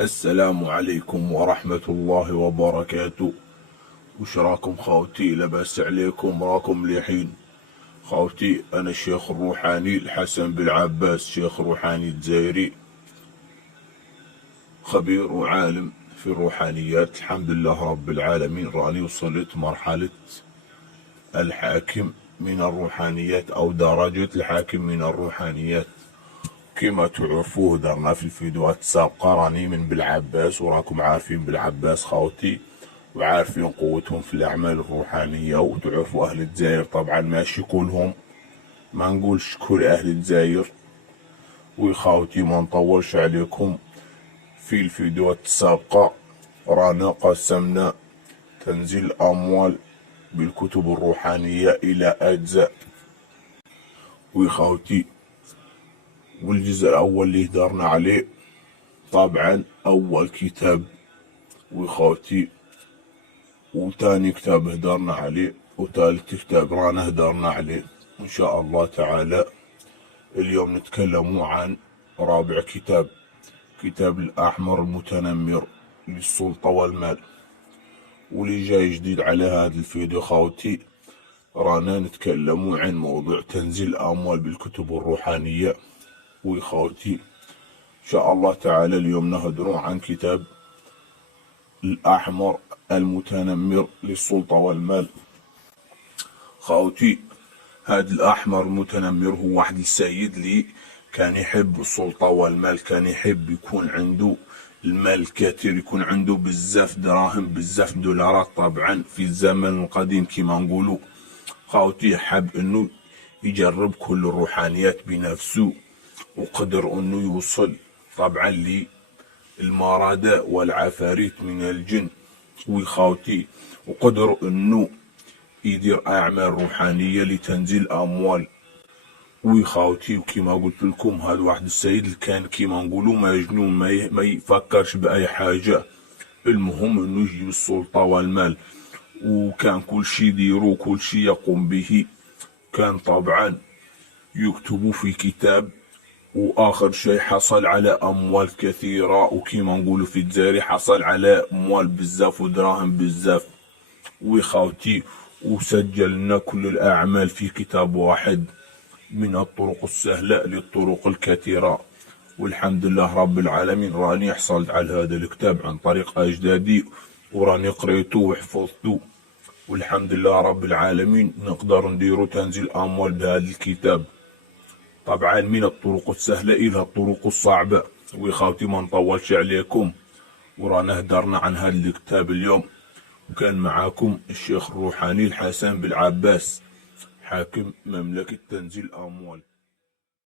السلام عليكم ورحمة الله وبركاته. وش راكم خوتي؟ لباس عليكم؟ راكم مليحين؟ خوتي أنا الشيخ الروحاني الحسن بن عباس، شيخ روحاني الجزائري، خبير وعالم في الروحانيات. الحمد لله رب العالمين، راني وصلت مرحلة الحاكم من الروحانيات أو درجة الحاكم من الروحانيات. كما تعرفوه درنا في الفيديوهات السابقة، راني من بالعباس وراكم عارفين بالعباس خوتي، وعارفين قوتهم في الأعمال الروحانية. وتعرفوا أهل الجزائر طبعا ماشي كلهم، ما نقولش كل أهل الجزائر. وخاوتي ما نطولش عليكم، في الفيديوهات السابقة رانا قسمنا تنزيل الأموال بالكتب الروحانية إلى أجزاء. وخاوتي والجزء الأول اللي هدرنا عليه طبعا أول كتاب، وخوتي وتاني كتاب هدرنا عليه، وتالت كتاب رانا هدرنا عليه. إن شاء الله تعالى اليوم نتكلموا عن رابع كتاب، كتاب الأحمر المتنمر للسلطة والمال. واللي جاي جديد على هذا الفيديو خوتي، رانا نتكلموا عن موضوع تنزيل الأموال بالكتب الروحانية. وخوتي إن شاء الله تعالى اليوم نهدروا عن كتاب الأحمر المتنمر للسلطة والمال. خوتي هذا الأحمر المتنمر هو واحد السيد اللي كان يحب السلطة والمال، كان يحب يكون عنده المال الكثير، يكون عنده بزاف دراهم بزاف دولارات. طبعا في الزمن القديم كما نقولوا خوتي حب انه يجرب كل الروحانيات بنفسه، وقدر انه يوصل طبعا للمرادة والعفاريت من الجن. وخاوتي وقدر انه يدير اعمال روحانية لتنزيل اموال. وخاوتي وكما قلت لكم هذا واحد السيد اللي كان كما نقولوا مجنون، ما يفكرش باي حاجة، المهم انه يجيب السلطة والمال. وكان كل شي يديرو كل شي يقوم به كان طبعا يكتبوا في كتاب. واخر شيء حصل على اموال كثيرة، وكما نقولوا في الجزائر حصل على اموال بزاف ودراهم بزاف. وخاوتي وسجل لنا كل الاعمال في كتاب واحد، من الطرق السهلة للطرق الكثيرة. والحمد لله رب العالمين راني حصلت على هذا الكتاب عن طريق اجدادي، وراني قريته وحفظته. والحمد لله رب العالمين نقدر نديرو تنزيل اموال بهذا الكتاب، طبعا من الطرق السهلة الى الطرق الصعبة. وخاوتي ما نطولش عليكم، ورانا هدرنا عن هذا الكتاب اليوم. وكان معاكم الشيخ الروحاني الحسن بن عباس، حاكم مملكة تنزيل الأموال.